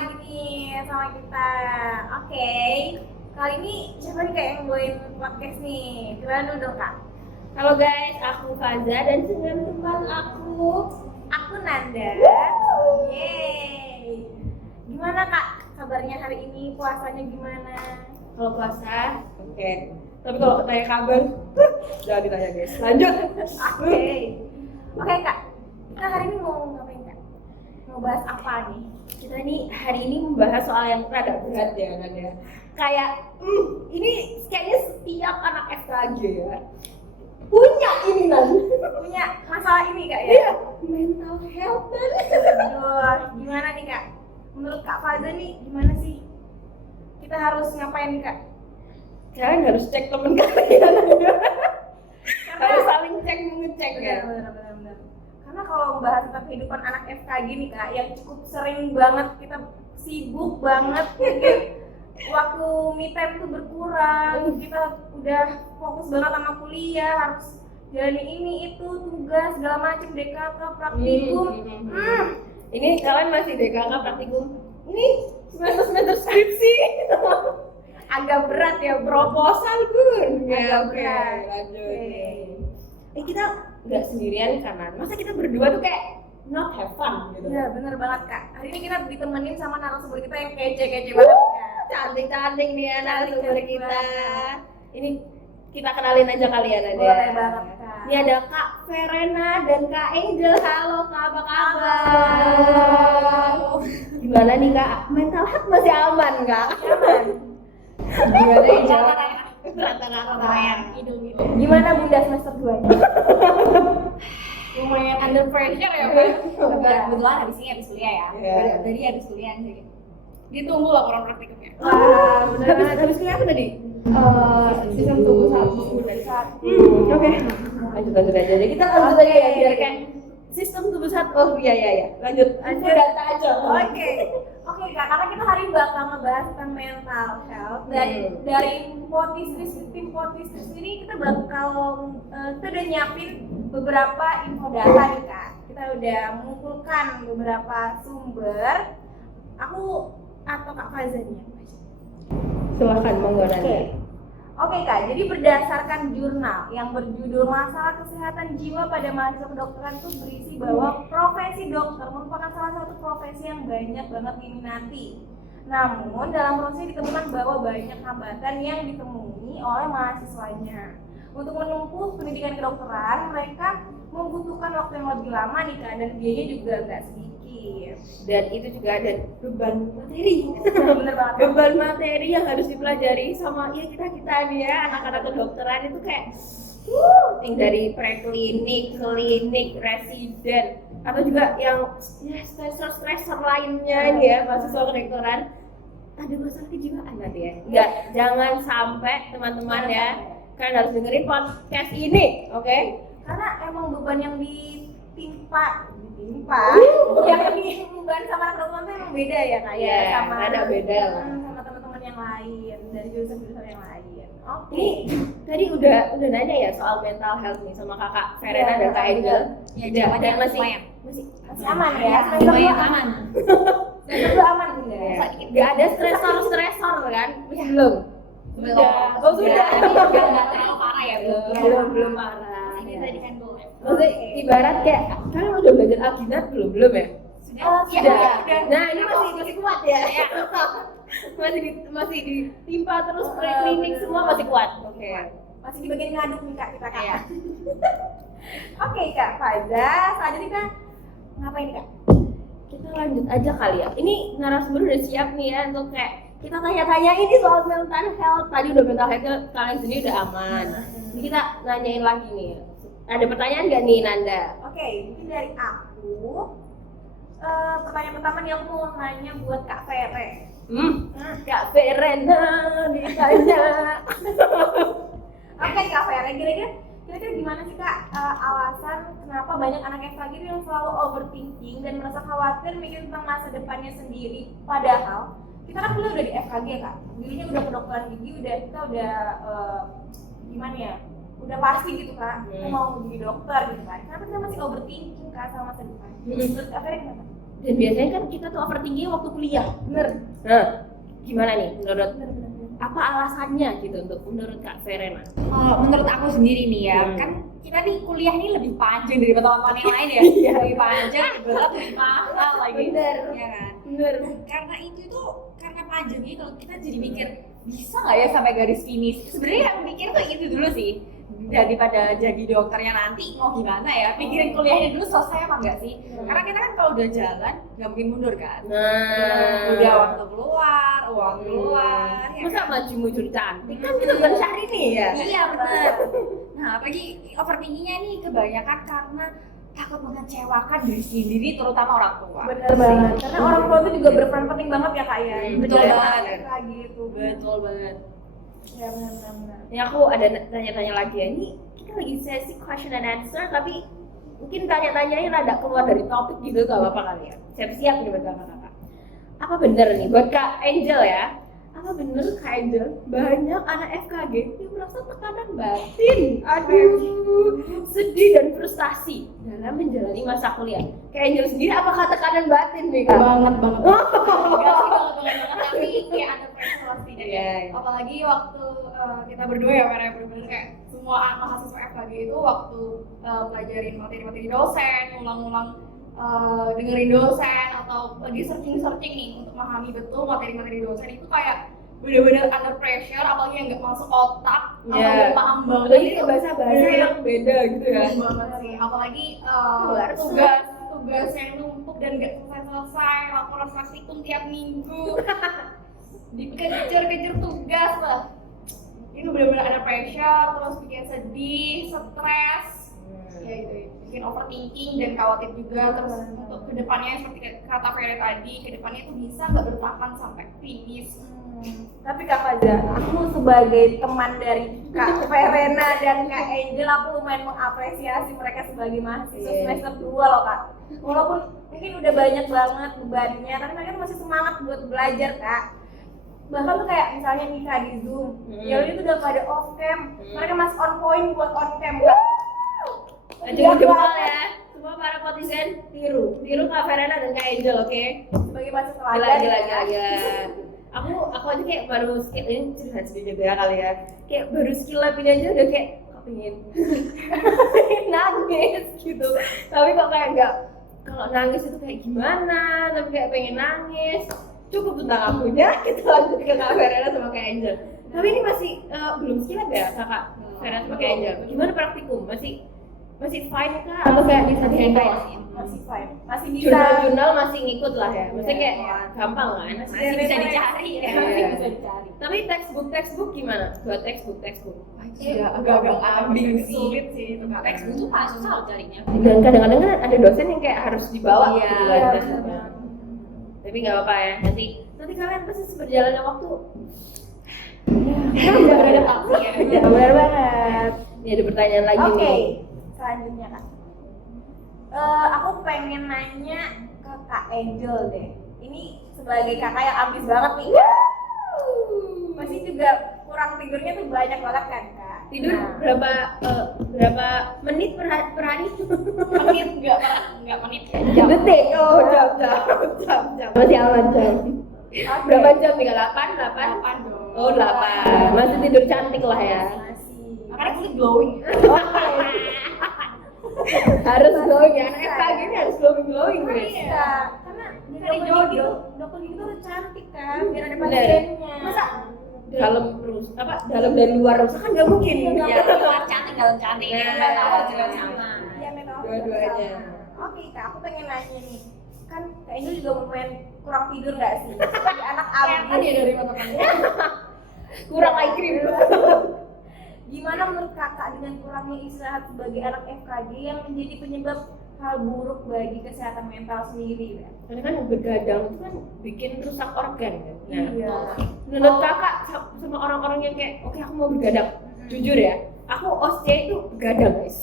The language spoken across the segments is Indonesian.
lagi nih sama kita. Oke. Kali ini siapa nih Kak yang bawain podcast nih? Gimana dulu dong Kak? Halo guys, aku Faza dan dengan teman Aku Nanda. Yeay. Gimana Kak kabarnya hari ini? Puasanya gimana? kalau puasa. Oke. Tapi kalau tanya kabar, jangan ditanya guys. Lanjut. Oke Kak. Kita hari ini mau ngapain Kak? Mau bahas apa nih? Kita nih hari ini membahas soal yang rada berat ya, Nanda. Kayak, ini kayaknya setiap anak FKG ya punya ini Punya masalah ini Kak ya? Iya, mental health dan Aduh, gimana nih Kak? Menurut Kak Faza nih gimana sih? Kita harus ngapain nih Kak? kalian harus cek temen kalian. Harus saling cek mengecek ya. Benar. Karena kalau membahas tentang kehidupan anak FKG nih Kak, yang cukup sering banget kita sibuk banget, mungkin waktu me time tuh berkurang, kita udah fokus banget sama kuliah, harus jalani ini itu tugas segala macam, DKK, praktikum. Ini kalian masih DKK praktikum. Ini semester skripsi. Agak berat ya Proposal pun. Agak Oke, berat. lanjut. Kita nggak sendirian kanan. Masa kita berdua tuh kayak not have fun gitu. Iya bener banget Kak. Hari ini kita ditemenin sama narasumber kita yang kece-kece banget Kak. Cantik-cantik nih ya narasumber Cantik kita. banget. Ini kita kenalin aja kalian ada. Boleh banget Kak. Ini ada Kak Verena dan Kak Angel. Halo Kak, apa kabar? Halo. Gimana nih Kak? Mental health masih aman Kak? Aman. Gimana nih jawab? Rata-rata ya. Gimana Bunda semester 2-nya? Lumayan under pressure ya Pak. Kebetulan habis ini habis kuliah ya. Iya. Tadi habis kuliah sih. Ditunggu lah orang praktikumnya. Wah, bener Habis kuliah apa tadi? Sistem tubuh satu. Oke. Lanjut aja. Jadi kita lanjut aja ya biar kayak sistem tubuh satu. Oh iya. Lanjut data aja. Oke Kak, karena kita hari ini bakal ngebahas tentang mental health dan dari tim Potistris ini kita bakal kita udah nyiapin beberapa info data nih Kak. Kita udah mengumpulkan beberapa sumber. Aku atau Kak Faza nih? Silakan monggo Nanda. Oke Kak, jadi berdasarkan jurnal yang berjudul Masalah Kesehatan Jiwa pada Mahasiswa Kedokteran itu berisi bahwa profesi dokter merupakan salah satu profesi yang banyak banget diminati. Namun dalam prosesnya ditemukan bahwa banyak hambatan yang ditemui oleh mahasiswanya. Untuk menempuh pendidikan kedokteran, mereka membutuhkan waktu yang lebih lama nih Kak, dan biayanya juga nggak sedikit. Dan itu juga ada beban materi. Bener banget. Beban materi yang harus dipelajari sama ya kita nih ya anak-anak kedokteran itu kayak yang dari preklinik, klinik, residen atau juga yang ya stresor lainnya ini ya mahasiswa kedokteran ada masalah kejiwaan nanti ya. Enggak, jangan sampai teman-teman ya kalian harus dengerin podcast ini, oke? Karena emang beban yang ditimpa yang diemban sama anak kedokteran itu emang beda ya Kak ya, sama ada beda lah. sama teman-teman yang lain dari jurusan-jurusan yang lain. Oke. Ini tadi udah nanya ya soal mental health nih sama Kakak Verena dan Kak Angel. Ya, Udah, jawabannya dan masih Masih aman ya? Lumayan aman. Semester 2 aman Bunda. Gak ada stresor kan? Belum. Oh sudah. Tapi juga nggak terlalu parah ya Belum parah. Ini tadi kan belum. Maksudnya ibarat kayak kalian udah belajar alginat belum ya? Sudah. Nah ini masih kuat ya. masih ditimpa terus preklinik semua masih kuat. Oke. Masih di bagian ngaduk nih Kak kita Kak. Oke Kak Faza, selanjutnya kita ngapain Kak? Kita lanjut aja kali ya. Ini narasumber udah siap nih ya untuk kayak kita tanya-tanya ini soal mental health. Tadi udah mental health kalian sendiri udah aman. Jadi kita nanyain lagi nih. Ada pertanyaan nggak nih Nanda? Oke, mungkin dari aku pertanyaan pertama nih aku mau nanya buat Kak Vere. Kak Verena ditanya. Oke Kak Vere, kira-kira gimana sih Kak alasan kenapa banyak anak FKG yang selalu overthinking dan merasa khawatir mikir tentang masa depannya sendiri, padahal kita kan dulu udah di FKG Kak, dirinya udah kedokteran gigi, kita udah gimana ya, udah pasti gitu Kak, kita mau jadi dokter gitu kan. Kenapa kita masih overthinking Kak sama masa depan? Menurut Kak Ferry kenapa? Dan biasanya kan kita tuh overthinking waktu kuliah. Bener. Nah, gimana nih menurut apa alasannya gitu untuk menurut Kak Verena? Menurut aku sendiri nih ya, Hmm. kan kita nih kuliah ini lebih panjang daripada teman-teman yang lain ya. Iya. Lebih panjang, berat, lebih mahal lagi. Bener. Ya kan? Bener. Karena itu tuh, karena panjangnya kalau kita jadi mikir bisa nggak ya sampai garis finish. Sebenarnya yang mikir tuh itu dulu sih, daripada jadi dokternya nanti mau gimana ya, pikirin kuliahnya dulu selesai apa enggak sih. Karena kita kan kalau udah jalan nggak mungkin mundur kan. Nah, Udah waktu keluar, uang keluar, ya masa kan? maju muncul cantik kan kita bukan cari nih ya. Iya benar. Nah apalagi overthinkingnya nih kebanyakan karena takut mengecewakan diri sendiri, terutama orang tua. Bener banget. Karena orang tua itu juga berperan penting banget ya Kak ya. Betul Dalam banget. kayak gitu. Betul banget. Ya benar-benar. Ini aku ada tanya-tanya lagi ya. Ini kita lagi sesi question and answer tapi mungkin tanya-tanyanya rada keluar dari topik gitu, gak apa-apa kali ya. Siap-siap nih buat kakak-kakak. Apa bener nih buat Kak Angel ya? Apa bener Kak Angel banyak anak FKG yang merasa tekanan batin? Aduh, sedih dan frustasi dalam menjalani masa kuliah. Kak Angel sendiri apakah tekanan batin nih Kak? Banget. Enggak sih banget, tapi kayak ada pressure pasti deh. Iya. Apalagi waktu kita berdua ya, karena bener-bener kayak semua mahasiswa FKG itu waktu pelajarin materi-materi dosen, ulang-ulang dengerin dosen atau lagi searching nih untuk memahami betul materi-materi dosen itu kayak bener-bener under pressure, apalagi yang nggak masuk otak atau Iya. nggak paham banget. Apalagi kayak bahasa-bahasa yang beda gitu ya. Bingung banget sih, apalagi Keluar. tugas yang numpuk dan nggak selesai-selesai, laporan praktikum tiap minggu, dikejar-kejar tugas lah. Ini benar-benar ada pressure, terus bikin sedih, stres, ya itu ya. Bikin overthinking dan khawatir juga. Terus untuk kedepannya seperti kata Ferry tadi, kedepannya itu bisa nggak bertahan sampai finish. Tapi Kak Faza, aku sebagai teman dari Kak Verena dan Kak Angel, aku lumayan mengapresiasi mereka sebagai mahasiswa Iya. semester 2 loh Kak. Walaupun mungkin udah banyak banget bebannya, tapi mereka tuh masih semangat buat belajar Kak. Bahkan tuh kayak misalnya nikah di Zoom, ya itu udah pada off cam, mereka masih on point buat on cam Kak. Acung jempol ya. Semua para netizen tiru Kak Verena dan Kak Angel, oke? Sebagai mahasiswa Gila, teladan gila, ya. gila, gila. Aku aja kayak baru skill ini cerita sedikit ya kali ya. Kayak baru skill lab ini aja udah kayak pengen nangis gitu. Tapi kok kayak enggak, kalau nangis itu kayak gimana? Tapi kayak pengen nangis. Cukup tentang akunya, kita lanjut ke Kak Verena sama Kak Angel. Tapi ini masih belum skill lab ya Kakak Verena sama Kak Angel. Gimana praktikum? Masih fine kah? Atau kayak bisa dihandle? Masih fine, masih bisa. Jurnal-jurnal masih ngikut lah ya. Maksudnya kayak gampang kan? Masih bisa dicari ya. Iya. Masih bisa dicari. Tapi textbook gimana? Buat textbook. Iya, agak-agak ambing sih. Sulit sih itu Kak. Textbook tuh paling susah loh carinya. Dan kadang-kadang kan ada dosen yang kayak harus dibawa Iya, gitu kan iya, textbooknya. Tapi nggak apa-apa ya. Nanti kalian pasti seberjalannya waktu. Udah beradaptasi ya. Ya, benar banget. Ini ada pertanyaan lagi Oke, nih. selanjutnya Kak. Aku pengen nanya ke Kak Angel deh. Ini sebagai kakak yang ambis banget nih Kak. Pasti juga kurang tidurnya tuh banyak banget kan Kak? Tidur Nah, berapa menit per hari? Menit nggak menit. Detik. Oh, jam. Masih aman jam. oke. Berapa jam nih? 8? 8 dong. Oh, 8. Masih tidur cantik lah ya. Masih. Makanya kulit glowing. Harus glowing ya. Anak FKG ini harus glowing guys. Iya, karena Dari jodoh. dokter gitu tuh cantik kan, biar ada Bener. pasiennya. Masa dalam dalam dan luar rusak kan nggak mungkin. Ya, luar cantik, dalam cantik. Nah. Nggak tahu juga sama. Iya, metode Dua-duanya. sama. Oke Kak, aku pengen nanya nih. Kan Kak Angel juga lumayan kurang tidur nggak sih? Sebagai anak Kelihatan ya ambis. dari mata kamu. Kurang eye cream. Gimana menurut kakak dengan kurangnya istirahat sebagai anak FKG yang menjadi penyebab hal buruk bagi kesehatan mental sendiri? Ya? Karena kan begadang itu kan bikin rusak organ kan. Nah, Iya. menurut kakak sama orang-orang yang kayak oke aku mau begadang, jujur ya, aku OSCE itu begadang guys.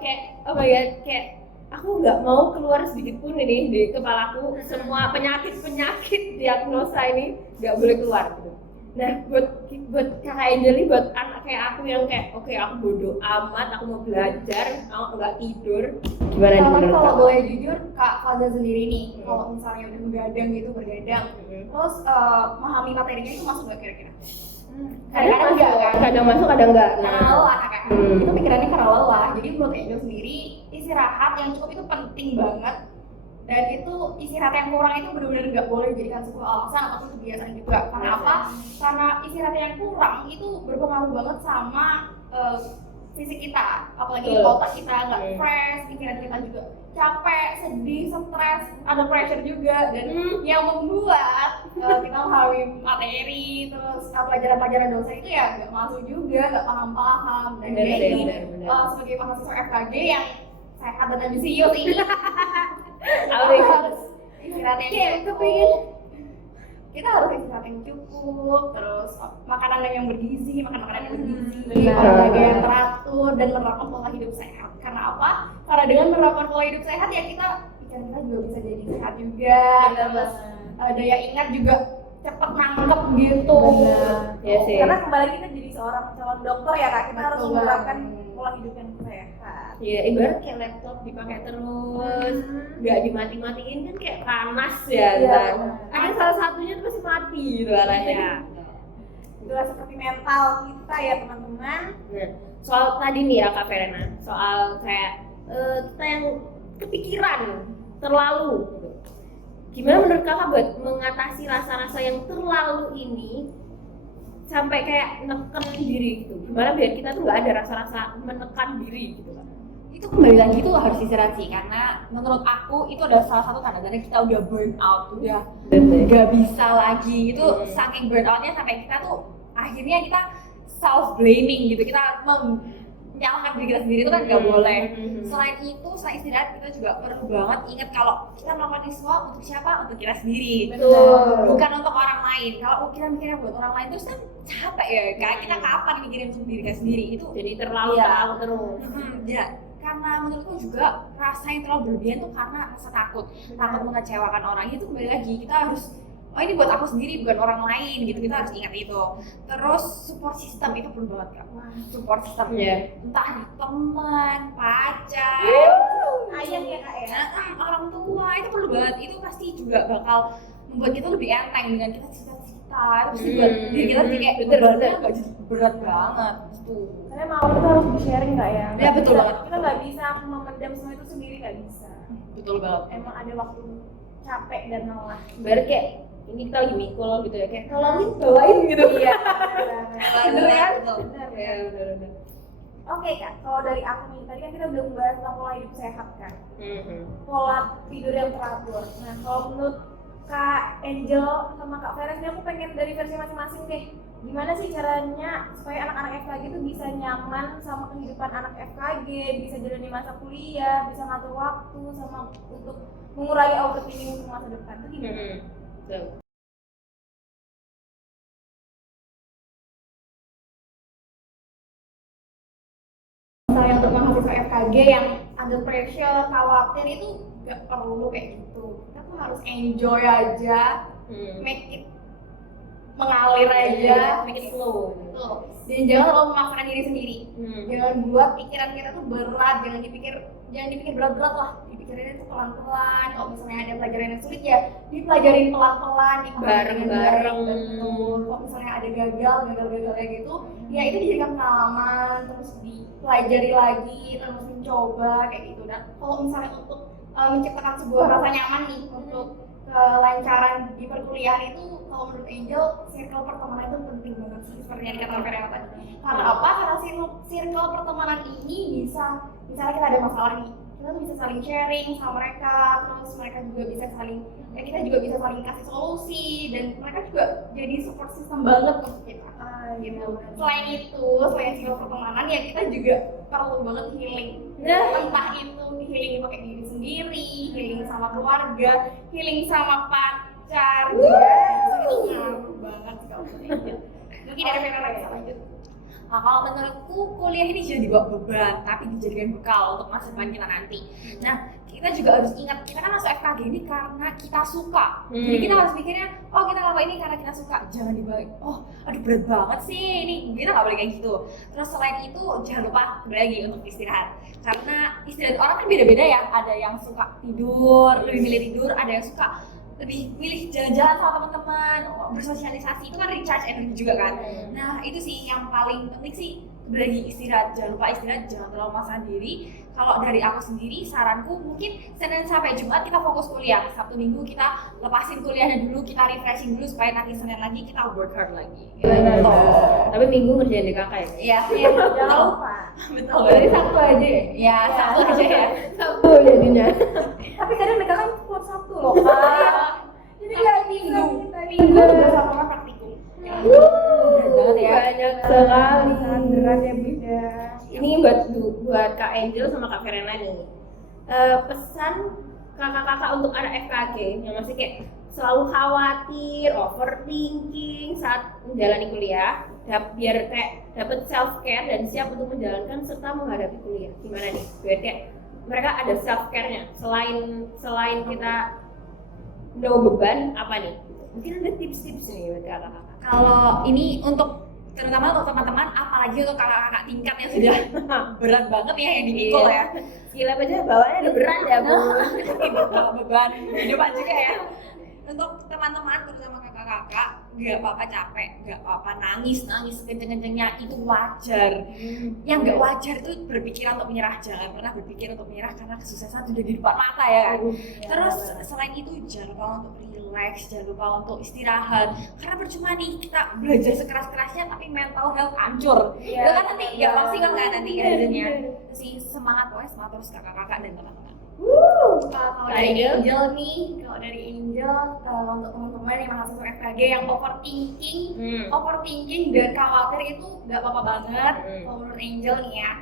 kayak apa ya, kayak aku nggak mau keluar sedikit pun ini di kepalaku, semua penyakit diagnosa ini nggak boleh keluar gitu. Nah buat kakak Angel ini, buat anak kayak aku yang kayak oke aku bodoh amat, aku mau belajar, aku nggak tidur. Gimana nih Tapi menurut kalau kamu? boleh jujur, Kak Faza sendiri nih, kalau misalnya udah begadang gitu, bergadang, terus memahami materinya itu masuk nggak kira-kira? Kadang-kadang enggak kan? Kadang masuk, kadang enggak. Karena lelah kan? Itu pikirannya karena lelah. Jadi menurut Angel sendiri, istirahat yang cukup itu penting banget. Dan itu istirahat yang kurang itu benar-benar nggak boleh dijadikan sebuah alasan ataupun kebiasaan juga. Karena apa? Karena istirahat yang kurang itu berpengaruh banget sama fisik kita, apalagi otak kita nggak fresh, pikiran kita juga capek, sedih, stres, ada pressure juga, dan yang membuat kita memahami materi, terus pelajaran-pelajaran dosen itu ya nggak masuk juga, nggak paham-paham. Dan jadi sebagai mahasiswa FKG yang sehat dan ambisius ini harus istirahat yang cukup. Kita harus istirahat yang cukup, terus makanan yang bergizi, makan makanan yang bergizi, olahraga yang teratur, dan menerapkan pola hidup sehat. Karena apa? Karena dengan menerapkan pola hidup sehat ya pikiran kita juga bisa jadi sehat juga, terus daya ingat juga cepat nangkep gitu. Ya sih. Karena kembali kita jadi seorang calon dokter ya kak, kita harus Betul menerapkan banget. pola hidup yang sehat. Iya, ibarat kayak laptop dipakai terus, nggak dimati-matiin kan kayak panas ya. Iya, Kan? Ada salah satunya tuh pasti mati gitu arahnya. Itulah seperti mental kita ya teman-teman. Nah, soal tadi nih ya Kak Verena, soal kayak kita yang kepikiran terlalu gitu. Gimana menurut kakak buat mengatasi rasa-rasa yang terlalu ini sampai kayak neken diri gitu? Gimana biar kita tuh nggak ada rasa-rasa menekan diri gitu kan? Itu kembali lagi itu harus istirahat sih, karena menurut aku itu adalah salah satu tanda-tanda kita udah burn out, udah nggak bisa lagi. Itu saking burn outnya sampai kita tuh akhirnya kita self blaming gitu, kita menyalahkan diri kita sendiri, itu kan nggak boleh. Selain itu, selain istirahat kita juga perlu banget ingat kalau kita melakukan ini semua untuk siapa? Untuk kita sendiri. Bukan untuk orang lain. Kalau kita mikirin buat orang lain terus kan capek ya. Kayak kita kapan mikirin untuk diri kita sendiri? Itu Jadi terlalu terus. ya, karena menurutku juga rasa yang terlalu berlebihan tuh karena rasa takut mengecewakan orang. Itu kembali lagi kita harus, oh ini buat aku sendiri bukan orang lain gitu, kita harus ingat itu. Terus support system itu perlu banget Kak. Support system entah di teman, pacar, Ayah ya kak ya. orang tua, itu perlu banget. Itu pasti juga bakal membuat kita lebih enteng dengan kita cita-cita. Terus juga diri kita jadi kayak bebannya nggak jadi berat banget gitu. Karena mau kita harus sharing kak ya. Ya, betul banget. Kita nggak bisa memendam semua itu sendiri, nggak bisa. Betul banget. Emang ada waktu capek dan lelah. Baru kayak ini kita lagi mikul gitu ya, kayak tolongin bawain gitu. Iya. Bener kan? Bener. Ya benar-benar. Oke kak, kalau dari aku nih, tadi kan kita udah membahas tentang pola hidup sehat kan, pola tidur yang teratur. Nah kalau menurut Kak Angel sama Kak Veres nih, aku pengen dari versi masing-masing deh. Gimana sih caranya supaya anak-anak FKG itu bisa nyaman sama kehidupan anak FKG, bisa jalani masa kuliah, bisa ngatur waktu, sama untuk mengurangi overthinking untuk masa depan. Itu gimana? Misalnya untuk mahasiswa FKG yang ada pressure, khawatir itu nggak perlu kayak gitu. Kita tuh harus enjoy aja, make it mengalir aja, make it flow. Betul. Dan jangan terlalu memaksakan diri sendiri. Jangan buat pikiran kita tuh berat, jangan dipikir berat-berat lah. Dipikirin itu pelan-pelan. Kalau misalnya ada pelajaran yang sulit ya dipelajarin pelan-pelan, Bareng-bareng. Betul. Kalau misalnya ada gagal-gagalnya gitu, ya itu dijadikan pengalaman, terus dipelajari lagi, terus mencoba kayak gitu. Dan kalau misalnya untuk menciptakan sebuah rasa nyaman nih untuk kelancaran di perkuliahan itu, kalau menurut Angel, circle pertemanan itu penting banget sih, seperti yang dikatakan Vera tadi. Karena apa? Karena circle pertemanan ini bisa, misalnya kita ada masalah nih, kita tuh bisa saling sharing sama mereka, terus mereka juga bisa saling, ya kita juga bisa saling kasih solusi, dan mereka juga jadi support system banget untuk kita. Gitu. Selain itu, selain circle pertemanan ya kita juga perlu banget healing. Entah itu healing pakai diri sendiri, healing sama keluarga, healing sama pacar, itu ngaruh banget sih kalau menurut Angel. Mungkin dari Vera bisa lanjut. Nah, kalau menurutku kuliah ini jangan dibawa beban, tapi dijadikan bekal untuk masa depan kita nanti. Nah, kita juga harus ingat, kita kan masuk FKG ini karena kita suka. Jadi kita harus mikirnya, oh kita ngelakuin ini karena kita suka. Jangan dibawa, oh aduh berat banget sih ini. Kita nggak boleh kayak gitu. Terus selain itu, jangan lupa lagi untuk istirahat. Karena istirahat orang kan beda-beda ya. Ada yang suka tidur, lebih milih tidur. Ada yang suka lebih milih jalan-jalan sama teman-teman, bersosialisasi, itu kan recharge energi juga kan. Nah itu sih yang paling penting sih, lagi istirahat. Jangan lupa istirahat, jangan terlalu maksain diri. Kalau dari aku sendiri, saranku mungkin Senin sampai Jumat kita fokus kuliah, Sabtu Minggu kita lepasin kuliahnya dulu, kita refreshing dulu supaya nanti Senin lagi kita work hard lagi. Benar. Tapi Minggu ngerjain DKK ya? Iya, Jangan lupa. betul. Dari Sabtu aja ya? Ya, Sabtu aja ya. Sabtu jadinya. Tapi kadang mereka kan cuma Sabtu loh Kak. Jadi nggak bisa kita Minggu juga sama praktikum. Berat banget ya. Banyak sekali. sangat berat ya Bunda. Ini buat Kak Angel sama Kak Verena nih. Pesan kakak-kakak untuk anak FKG yang masih kayak selalu khawatir, overthinking saat menjalani kuliah, biar kayak dapat self care dan siap untuk menjalankan serta menghadapi kuliah. Gimana nih? Biar kayak mereka ada self care-nya. Selain kita no beban, apa nih? Mungkin ada tips-tips nih buat kakak-kakak. Kalau ini untuk terutama untuk teman-teman, apalagi untuk kakak-kakak tingkat yang sudah berat banget ya yang dimikul ya. Gila aja bawahnya udah berat ya Bu. Beban kehidupan juga ya. Untuk teman-teman, terutama kakak-kakak, nggak apa-apa capek, nggak apa-apa nangis kenceng-kencengnya, itu wajar. Yang nggak wajar itu berpikiran untuk menyerah, jangan pernah berpikir untuk menyerah karena kesuksesan sudah di depan mata ya kan. Terus selain itu jangan lupa untuk relax, jangan lupa untuk istirahat, karena percuma nih kita belajar sekeras-kerasnya tapi mental health hancur. Itu kan nanti nggak maksimal kan nanti hasilnya. Sih semangat terus kakak-kakak dan teman-teman. Kalau dari Angel nih, untuk teman-teman yang mahasiswa FKG yang overthinking dan khawatir itu nggak apa-apa banget. Kalau menurut Angel nih ya,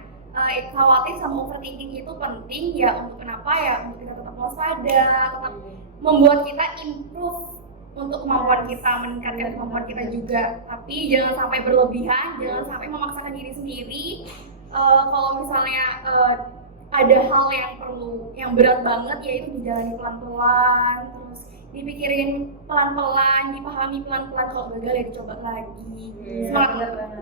khawatir sama overthinking itu penting ya untuk kenapa ya? Untuk kita tetap waspada, tetap membuat kita improve untuk kemampuan kita, meningkatkan kemampuan kita juga. Tapi jangan sampai berlebihan, jangan sampai memaksakan diri sendiri. Kalau misalnya ada hal yang berat banget, yaitu dijalani pelan-pelan, terus dipikirin pelan-pelan, dipahami pelan-pelan, kalau gagal ya dicoba lagi. Semangat banget.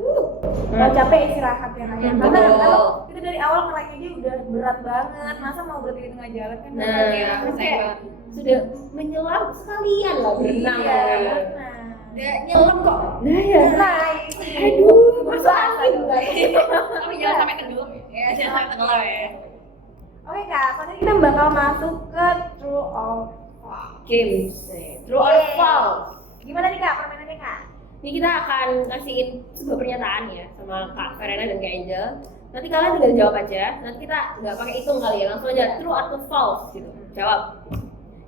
Kalau capek istirahat ya Kak. Karena Betul. kalau kita dari awal ngerak aja udah berat banget, masa mau berhenti di tengah jalan kan? Nah, berat ya. terus kayak sudah menyelam sekalian lah berenang. Iya, ya. benar. Udah nyelam kok. Nah ya. Nice. Aduh, masuk angin. Tapi jangan sampai tenggelam ya. Ya, jangan sampai tenggelam ya. Oke Kak, sekarang kita bakal masuk ke true or false. Games. True or false? Gimana nih Kak permainannya Kak? Ini kita akan kasihin sebuah pernyataan ya sama Kak Verena dan Kak Angel. Nanti kalian tinggal jawab aja. Nanti kita nggak pakai hitung kali ya, langsung aja true atau false gitu. Jawab.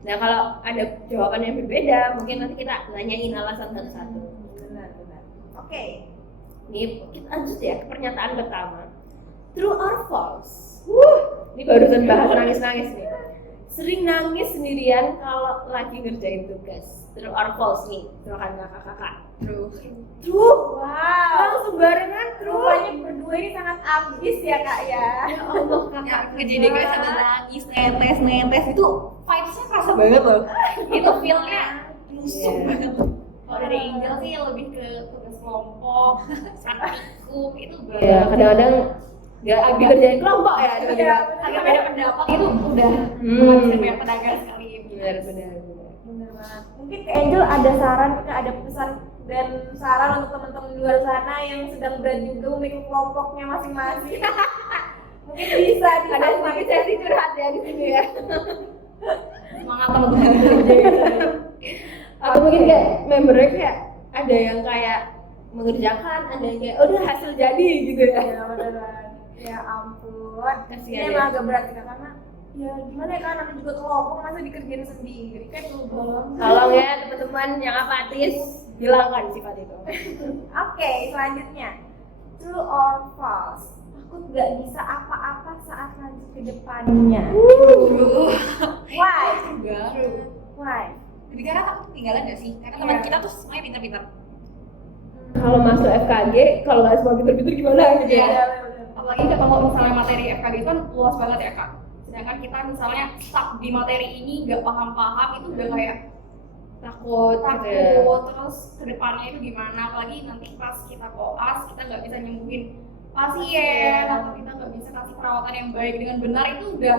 Nah kalau ada jawaban yang berbeda, mungkin nanti kita nanyain alasan satu-satu. Benar. Oke. Ini kita lanjut ya ke pernyataan pertama. True or false? Ini barusan bahas nangis-nangis nih. Sering nangis sendirian kalau lagi ngerjain tugas. True or false nih? Silakan kakak-kakak. True. True. Wow. Langsung barengan true. Rupanya berdua ini sangat ambis ya Kak ya. Ya Allah Ya, kakak. kejadian gue sambil nangis, netes itu vibes-nya kerasa banget loh. Itu feel-nya nusuk Iya. banget. Kalau dari Angel sih lebih ke tugas kelompok, praktikum itu Ya kadang-kadang nggak dikerjain kelompok ya. Iya, agak beda pendapat itu udah banyak pedagang sekali. Benar. Bener banget. Mungkin Kak Angel ada saran, ada pesan dan saran untuk teman-teman di luar sana yang sedang berat juga memikul kelompoknya masing-masing. Mungkin bisa Ada sedikit sesi curhat ya di sini ya. Semangat teman-teman. Atau mungkin kayak membernya kayak ada yang kayak mengerjakan, ada yang kayak udah hasil jadi gitu ya. Ya beneran. Ya ampun. Kasihan Ini ya. emang agak berat ya karena ya gimana ya kan namanya juga kelompok masa dikerjain sendiri kan belum. Tolong ya teman-teman yang apatis hilangkan sifat itu. Oke, selanjutnya true or false? Aku nggak bisa apa-apa saat lanjut ke depannya. True. Why? Enggak. Why? Lebih karena takut ketinggalan gak sih? Karena Iya. teman kita tuh semuanya pintar-pintar. kalau masuk FKG kalau nggak semua pinter-pinter gimana gitu ya. Apalagi kalau misalnya materi FKG itu kan luas banget ya kak, sedangkan kita misalnya stuck di materi ini nggak paham-paham itu udah kayak Takut gitu ya. terus kedepannya itu gimana, apalagi nanti pas kita koas kita nggak bisa nyembuhin pasien atau kita nggak bisa kasih perawatan yang baik dengan benar, itu udah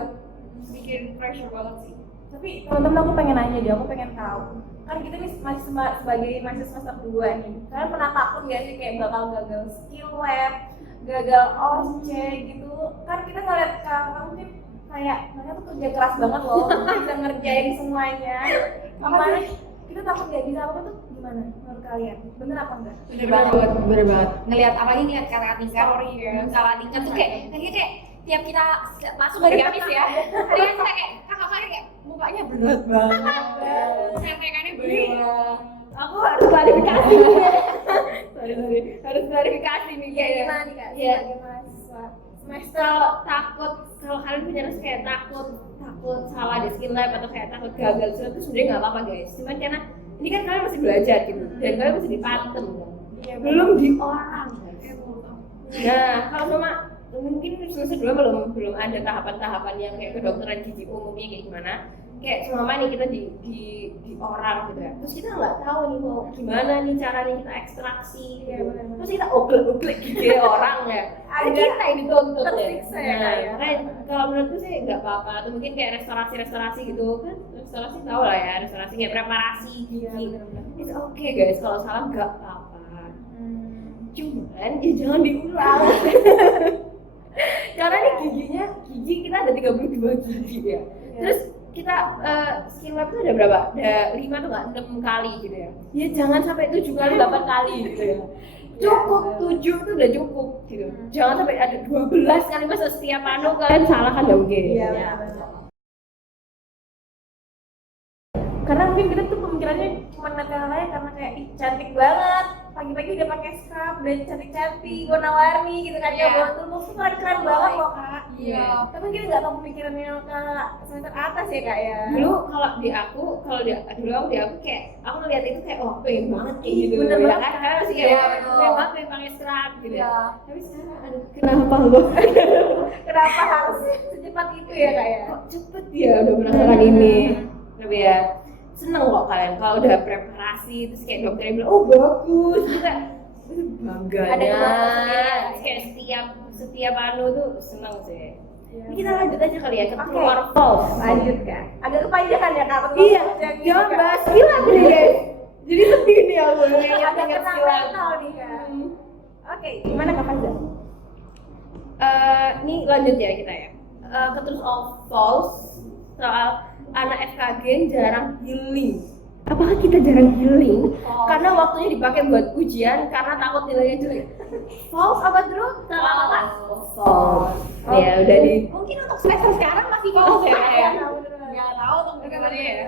bikin pressure banget sih. Tapi teman-teman aku pengen nanya deh, aku pengen tahu kan kita nih masih sebagai mahasiswa semester 2 nih, kalian pernah takut nggak sih kayak bakal gagal skill lab, gagal OSC gitu? Kan kita ngeliat kakak mungkin kayak mereka tuh kerja keras banget loh bisa ngerjain semuanya. Gimana kita takut nggak bisa apa tuh, gimana menurut kalian? Bener apa enggak? Bener banget. Ngelihat apalagi ngelihat kakak tingkat, kakak tingkat tuh kayak tiap kita masuk hari Kamis ya, hari Kamis kayak kakak kayak mukanya berat banget, Sentekannya banyak. Aku harus klarifikasi. harus klarifikasi nih Kayak kayaknya. gimana nih kak? Iya. Sebagai mahasiswa semester Kalau takut, kalau kalian punya rasa kayak takut salah di skill lab atau kayak takut gagal itu sebenarnya nggak apa-apa guys. Cuman karena ini kan kalian masih belajar gitu dan kalian masih dipantem kan. Belum di orang. Nah, kalau sama mungkin semester 2 belum ada tahapan-tahapan yang kayak kedokteran gigi umumnya kayak gimana. Kayak selama nih kita di orang gitu ya. Terus kita nggak tahu nih mau gimana nih caranya kita ekstraksi gitu. Terus kita oglek gigi orang ya. Ada kita yang dituntut ya. tersiksa ya, Nah, Kak, ya. makanya kalau menurutku sih nggak apa-apa. Atau mungkin kayak restorasi gitu kan. Restorasi tahu lah ya, restorasi kayak preparasi gigi. It's okay guys, kalau salah nggak apa-apa. Cuman ya jangan diulang. Karena nih gigi kita ada 32 gigi ya. Terus kita skill lab itu ada berapa? Ada 5 tuh nggak? 6 kali gitu ya. Ya jangan sampai 7 kali 8 kali gitu ya. Cukup 7 itu udah cukup gitu. Jangan sampai ada 12 kali masa setiap anu kalian salah kan nggak mungkin. Iya, Ya. benar. Karena mungkin kita tuh pemikirannya cuma ngeliat yang lain karena kayak ih cantik banget, pagi-pagi udah pakai scrub dan cantik-cantik warna-warni gitu kan ya, botol tuh keren banget loh kak. Iya. Tapi kita nggak tahu pemikirannya kak semester atas ya kak ya. Dulu kalau di aku kayak aku ngeliat itu kayak oh pengen banget kayak gitu. Bener ya banget. kan? Karena masih Iya, kayak betul. pengen banget pengen pakai scrub gitu. Iya. Tapi sekarang aduh kenapa gua Kenapa harus secepat itu ya kak ya? kok cepet ya udah merasakan ini. Tapi ya seneng kok kalian kalau udah preparasi terus kayak dokternya bilang oh bagus kita bangganya. Ada kebanggaan sendiri ya. Terus kayak setiap anu tuh seneng sih. Iya. Ini kita lanjut aja kali ya ke Oke. keluar falls. Lanjut kak. Agak kepanjangan ya kak. Iya, jangan bahas skill nih guys. Jadi sedih nih aku Agak ingat kenal skill up. mental nih kak. Oke, gimana kak Faza? Ini lanjut ya kita ya. Ke terus of false soal anak FKG yang jarang healing. Apakah kita jarang healing? Karena waktunya dipakai buat ujian karena takut nilainya jelek. False apa true? Apa? False. Ya udah di. Mungkin untuk semester sekarang masih false ya. Nggak tahu untuk kedepannya ya.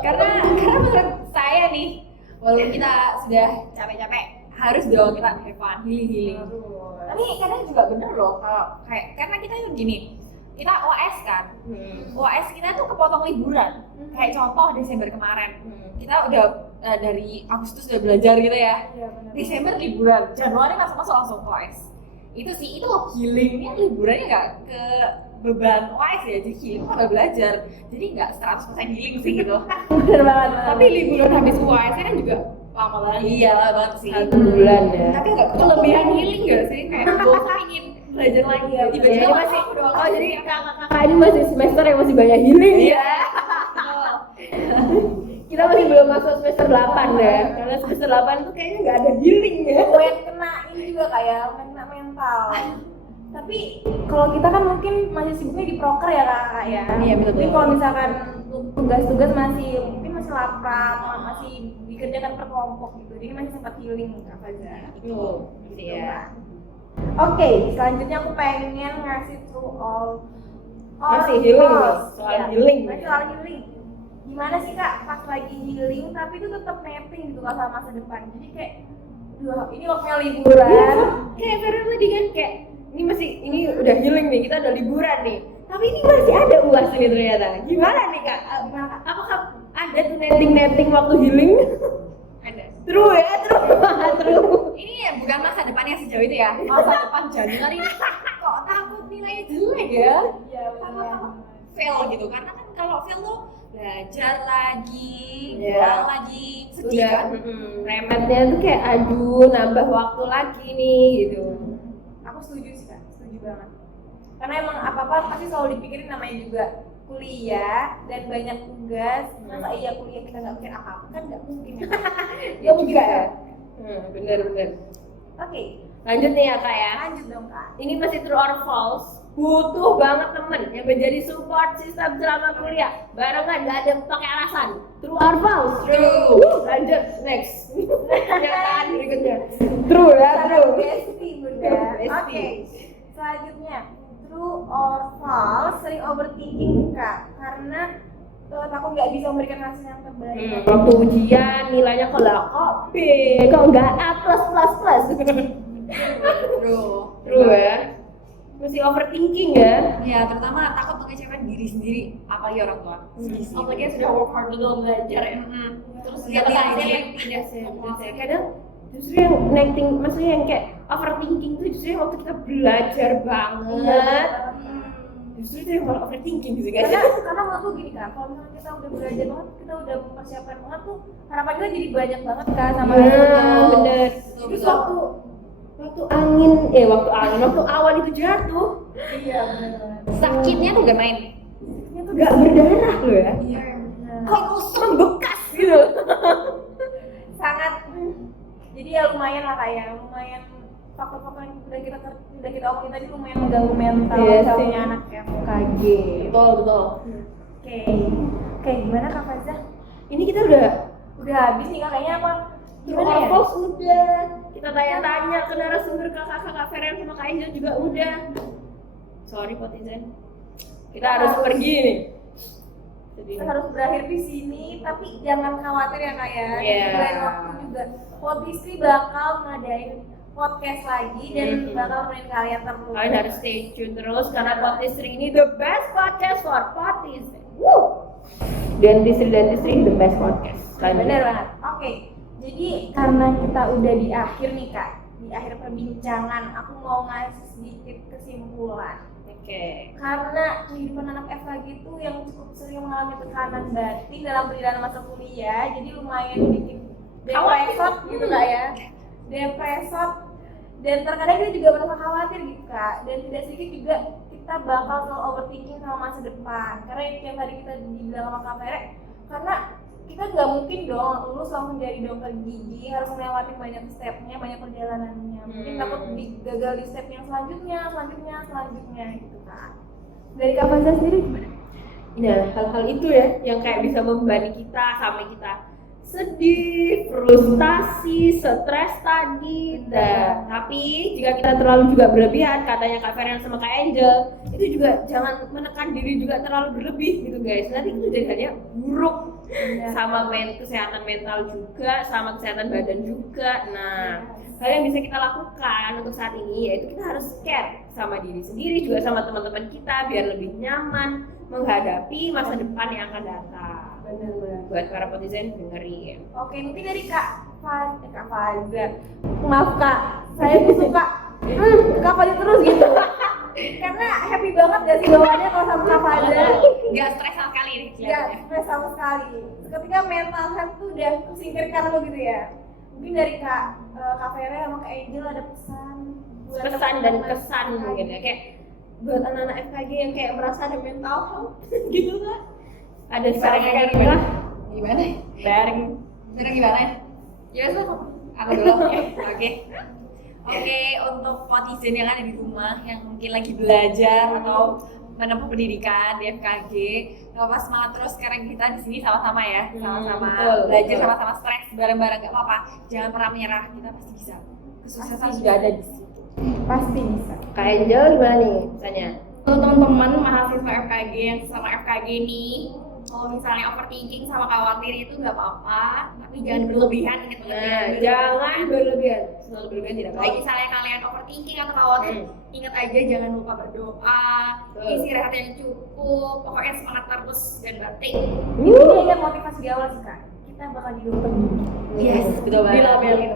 Karena menurut saya nih, walaupun kita sudah capek-capek, harus dong kita have fun, healing. Tapi kadang juga bener loh kalau kayak karena kita tuh gini, kita OS kan, OS kita tuh kepotong liburan. Kayak contoh Desember kemarin, kita udah dari Agustus udah belajar gitu ya. Desember liburan, Januari masuk langsung OS. Itu sih, itu healingnya liburannya nggak ke beban OS ya, jadi healing nggak belajar. Jadi nggak 100% healing sih gitu. Bener banget. Tapi liburan habis UAS kan juga lama banget. Iya lama banget sih. 1 bulan ya. Tapi nggak Kelebihan healing gak sih? Kayak gue ingin belajar lagi ya. Jadi masih, oh jadi kakak-kakak ini masih semester yang masih banyak healing ya. Kita masih belum masuk semester 8 ya. Karena semester 8 tuh kayaknya nggak ada healing ya. Gue yang kena ini juga kayak kena mental. Tapi kalau kita kan mungkin masih sibuknya di proker ya kak ya. Iya, betul. Tapi kalau misalkan tugas-tugas masih mungkin masih laprak, masih dikerjakan per kelompok gitu. Jadi masih sempat healing kak Faza. Itu ya. Oke, selanjutnya aku pengen ngasih to all Masih healing nih, soal Ya, healing. masih soal healing. Gimana sih kak pas lagi healing tapi itu tetap netting gitu kak sama masa depan. Jadi kayak, duh ini waktunya liburan. Iya, kayak Vera tadi kan kayak ini udah healing nih, kita udah liburan nih. Tapi ini masih ada UAS ini ternyata. Gimana nih kak? Apakah ada tuh netting waktu healing? ada. True ya, true. Ini ya bukan masa depan yang sejauh itu ya. Masa depan Januari kok takut nilainya jelek ya? Iya Takut fail gitu. Karena kan kalau fail tuh belajar lagi, Iya. ulang lagi, sedih Udah, kan? remetnya tuh kayak aduh nambah waktu lagi nih gitu. Aku setuju sih Kak, setuju banget. Karena emang apa-apa pasti selalu dipikirin, namanya juga kuliah dan banyak tugas. Masa iya kuliah kita nggak mikir apa-apa, kan nggak mungkin ya. Ya juga ya. Bener. Oke, Lanjut nih ya kak ya. lanjut dong Kak. Ini masih true or false. Butuh banget temen yang menjadi support system selama kuliah. Barengan nggak ada pakai alasan. True or false? True. Lanjut next. Pernyataan berikutnya. True ya, true. Bestie bunda. Oke, selanjutnya true or false, sering overthinking Kak, karena takut nggak bisa memberikan hasil yang terbaik. Waktu ujian nilainya kok B, kok nggak A plus. True. True ya. Masih overthinking ya. Ya, terutama takut mengecewakan diri sendiri, apalagi orang tua. Sedih sih. Apalagi yang sudah work hard dalam belajar ya. Terus Lihat lihat hasilnya hasilnya. yang tidak Saya kadang justru yang negating, maksudnya yang kayak overthinking itu justru yang waktu kita belajar banget. Iya. Justru itu yang malah overthinking gitu guys. Karena menurutku gini Kak, kalau misalnya kita udah belajar banget, kita udah mempersiapkan banget tuh, harapan kita jadi banyak banget Kak sama Nah, itu. bener. Betul, Terus betul. waktu awan itu jatuh, Iya benar. Sakitnya tuh gak main. Ini tuh nggak berdarah loh ya. Iya. Kok membekas gitu. Sangat. Jadi ya lumayan lah Kak ya, lumayan faktor-faktor yang udah kita omongin tadi lumayan mengganggu mental Iya sih. misalnya anak FKG. Betul. Oke, gimana Kak Fazah? Ini kita udah Udah habis nih Kak, kayaknya apa? Gimana ya? False udah. Kita tanya-tanya ke narasumber kakak Feren sama Kak Angel juga udah. Sorry Potizen. Kita harus pergi nih. Sedih. Kita harus berakhir di sini, tapi jangan khawatir ya Kak ya. Iya. Di lain waktu juga Potistri bakal ngadain podcast lagi dan bakal nemenin kalian terus. Kalian harus stay tune terus karena Potistri ini the best podcast for Potistri. Woo! Dentistry the best podcast. Lanjut. Bener banget. Oke. Jadi karena kita udah di akhir nih Kak, di akhir perbincangan, aku mau ngasih sedikit kesimpulan. Oke. Karena kehidupan anak FKG itu yang cukup sering mengalami tekanan batin dalam perjalanan masa kuliah, jadi lumayan bikin depresot gitu Kak ya. Depresot, dan terkadang kita juga merasa khawatir gitu Kak, dan tidak sedikit juga kita bakal selalu overthinking sama masa depan. Karena yang tadi kita dibilang sama Kak Fere, karena kita nggak mungkin dong lulus langsung jadi dokter gigi, harus melewati banyak stepnya, banyak perjalanannya. Mungkin takut gagal di step yang selanjutnya gitu kan. Dari Kak Fazal sendiri gimana? Nah, hal-hal itu ya yang kayak bisa membebani kita sampai kita sedih, frustasi, stres tadi. Nah, tapi jika kita terlalu juga berlebihan, katanya Kak Ferian sama Kak Angel, itu juga jangan menekan diri juga terlalu berlebih gitu guys. Nanti itu jadinya buruk sama kesehatan mental juga, sama kesehatan badan juga. Nah, hal yang bisa kita lakukan untuk saat ini yaitu kita harus care sama diri sendiri juga sama teman-teman kita biar lebih nyaman menghadapi masa depan yang akan datang. Benar-benar. Buat para netizen dengerin. Oke, mungkin dari Kak Fazal. Maaf Kak, saya tuh suka Kak Fazal terus gitu. Karena happy banget gak sih bawaannya kalau sama Kak Fazal. Gak stres sama sekali nih Gak kelihatannya. stres sama sekali. Ketika mental health tuh udah tersingkirkan lo gitu ya. Mungkin dari Kak Fere sama Kak Angel ada pesan buat Pesan dan teman-teman kesan FKG. mungkin ya, kayak buat anak-anak FKG yang kayak merasa ada mental health gitu kan. Ada saran Bareng kayak gimana? gimana? Gimana? Bareng. Bareng gimana? Ya wes, aku dulu ya. Oke, untuk netizen yang ada di rumah yang mungkin lagi belajar atau menempuh pendidikan di FKG, gak apa semangat terus. Sekarang kita di sini sama-sama ya, sama-sama betul, belajar, betul. sama-sama stres bareng-bareng, gak apa-apa. Jangan pernah menyerah, kita pasti bisa. Kesuksesan sudah ada di situ. Pasti bisa. Kak Angel gimana nih pesannya? Untuk teman-teman mahasiswa FKG yang sama FKG nih, kalau misalnya overthinking sama khawatir itu nggak apa-apa, tapi jangan berlebihan, ingat banget Nah, ya. jangan berlebihan. Selalu berlebihan tidak Kalau baik. misalnya kalian overthinking atau khawatir, ingat aja jangan lupa berdoa, Betul. istirahat yang cukup, pokoknya semangat terus dan batik. Ini ingat motivasi di awal sih Kak. Kita kita bakal jadi dokter gigi. Yes, betul banget. Dilabelin.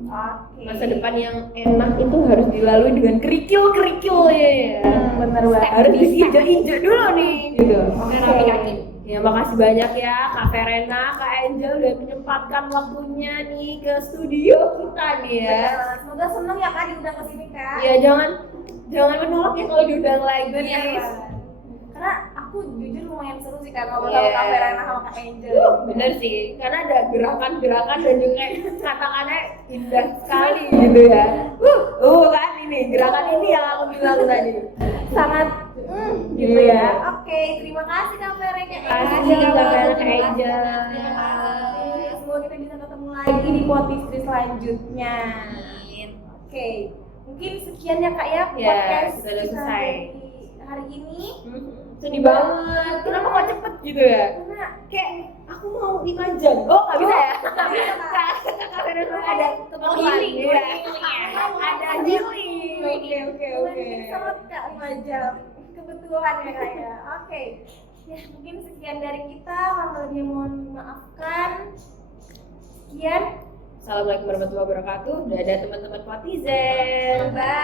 Oke. Masa depan yang enak itu harus dilalui dengan kerikil-kerikilnya ya. Bener banget. Harus diinjak-injak dulu nih gitu. Dan rapi kaki. Ya makasih banyak ya Kak Verena, Kak Angel udah menyempatkan waktunya nih ke studio kita nih ya. Bener. Semoga seneng ya Kak diundang ke sini Kak. Ya jangan menolak ya kalau diundang lagi. Bener banget. Karena aku jujur lumayan seru sih Kak ngobrol Iya. sama Kak Verena sama Kak Angel. Bener sih, karena ada gerakan-gerakan dan juga kata-katanya indah sekali gitu ya. Kan ini gerakan ini yang aku bilang tadi. Sangat gitu ya. Oke, terima kasih Kak Verena. Terima kasih Kak Verena, Kak Angel. Semoga kita bisa ketemu lagi di Potistri selanjutnya. Oke, mungkin sekian ya Kak ya Ya, podcast kita udah kita selesai. hari ini. Sedih banget, kenapa kok cepet gitu ya? Karena Kayak aku mau 5 jam, oh nggak bisa ya? nggak bisa, Kak. Kak Verena ada keperluan Healing, ya. healing. Ada healing. Oke. Sangat Kak 5 jam. Kebetulan ya Kak ya. Oke. Ya mungkin sekian dari kita. Lebih mohon maafkan. Sekian. Assalamualaikum warahmatullahi wabarakatuh. Dadah teman-teman Potizen. Bye.